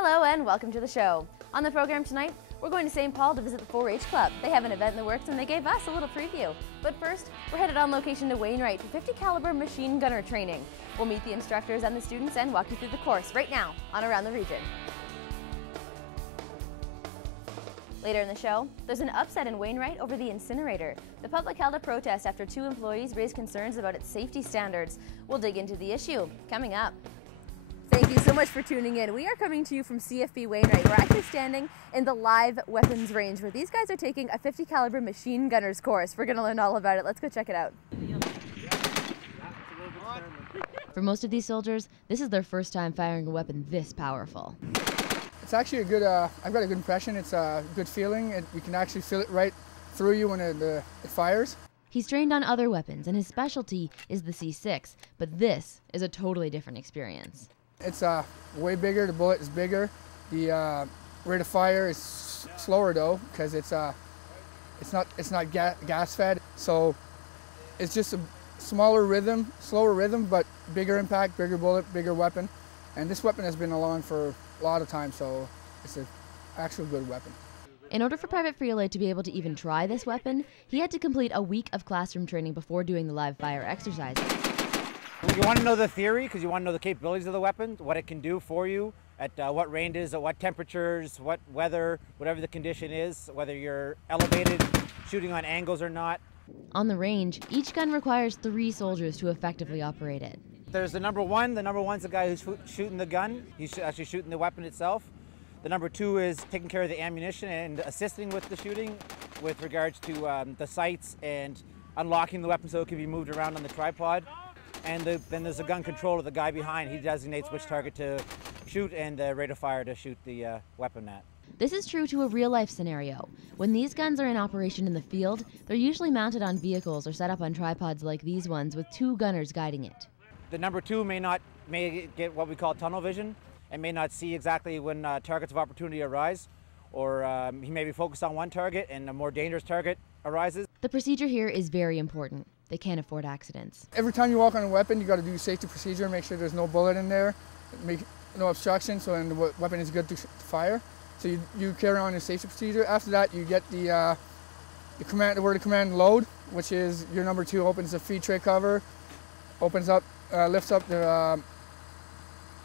Hello and welcome to the show. On the program tonight, we're going to St. Paul to visit the 4-H Club. They have an event in the works and they gave us a little preview. But first, we're headed on location to Wainwright for 50 caliber machine gunner training. We'll meet the instructors and the students and walk you through the course right now on Around the Region. Later in the show, there's an upset in Wainwright over the incinerator. The public held a protest after 2 employees raised concerns about its safety standards. We'll dig into the issue coming up. Thank you so much for tuning in. We are coming to you from CFB Wainwright. We're actually standing in the live weapons range where these guys are taking a 50 caliber machine gunner's course. We're going to learn all about it. Let's go check it out. For most of these soldiers, this is their first time firing a weapon this powerful. It's actually a good, I've got a good impression. It's a good feeling. You can actually feel it right through you when it fires. He's trained on other weapons and his specialty is the C6, but this is a totally different experience. It's way bigger, the bullet is bigger. The rate of fire is slower though, because it's not gas fed. So it's just a slower rhythm, but bigger impact, bigger bullet, bigger weapon. And this weapon has been along for a lot of time, so it's an actual good weapon. In order for Private FRIOLET to be able to even try this weapon, he had to complete a week of classroom training before doing the live fire exercises. You want to know the theory because you want to know the capabilities of the weapon, what it can do for you, at what ranges, at what temperatures, what weather, whatever the condition is, whether you're elevated, shooting on angles or not. On the range, each gun requires 3 soldiers to effectively operate it. There's the number one. The number one's the guy who's shooting the gun. He's actually shooting the weapon itself. The number 2 is taking care of the ammunition and assisting with the shooting with regards to the sights and unlocking the weapon so it can be moved around on the tripod. And then there's a gun controller, the guy behind. He designates which target to shoot and the rate of fire to shoot the weapon at. This is true to a real-life scenario. When these guns are in operation in the field, they're usually mounted on vehicles or set up on tripods like these ones with 2 gunners guiding it. The number 2 may get what we call tunnel vision and may not see exactly when targets of opportunity arise, or he may be focused on one target and a more dangerous target arises. The procedure here is very important. They can't afford accidents. Every time you walk on a weapon, you got to do safety procedure, make sure there's no bullet in there, make no obstruction, so then the weapon is good to fire. So you carry on your safety procedure. After that, you get the word of command load, which is your number 2 opens the feed tray cover, opens up, lifts up the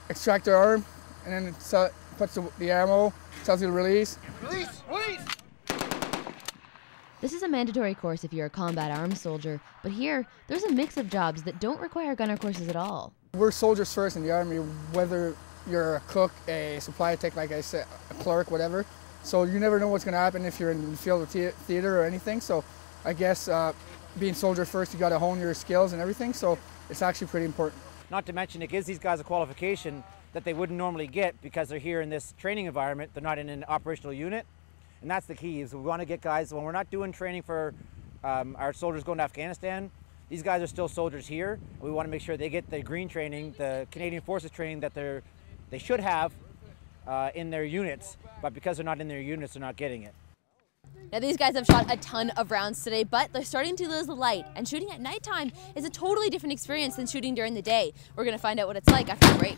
extractor arm, and then it puts the ammo, tells you to release. Release! Release! This is a mandatory course if you're a combat arms soldier, but here, there's a mix of jobs that don't require gunner courses at all. We're soldiers first in the Army, whether you're a cook, a supply tech, like I said, a clerk, whatever. So you never know what's going to happen if you're in the field of theater or anything. So I guess being soldier first, you got to hone your skills and everything, so it's actually pretty important. Not to mention it gives these guys a qualification that they wouldn't normally get because they're here in this training environment. They're not in an operational unit. And that's the key, is we want to get guys, when we're not doing training for our soldiers going to Afghanistan, these guys are still soldiers here. We want to make sure they get the green training, the Canadian Forces training that they should have in their units, but because they're not in their units, they're not getting it. Now these guys have shot a ton of rounds today, but they're starting to lose the light, and shooting at nighttime is a totally different experience than shooting during the day. We're going to find out what it's like after the break.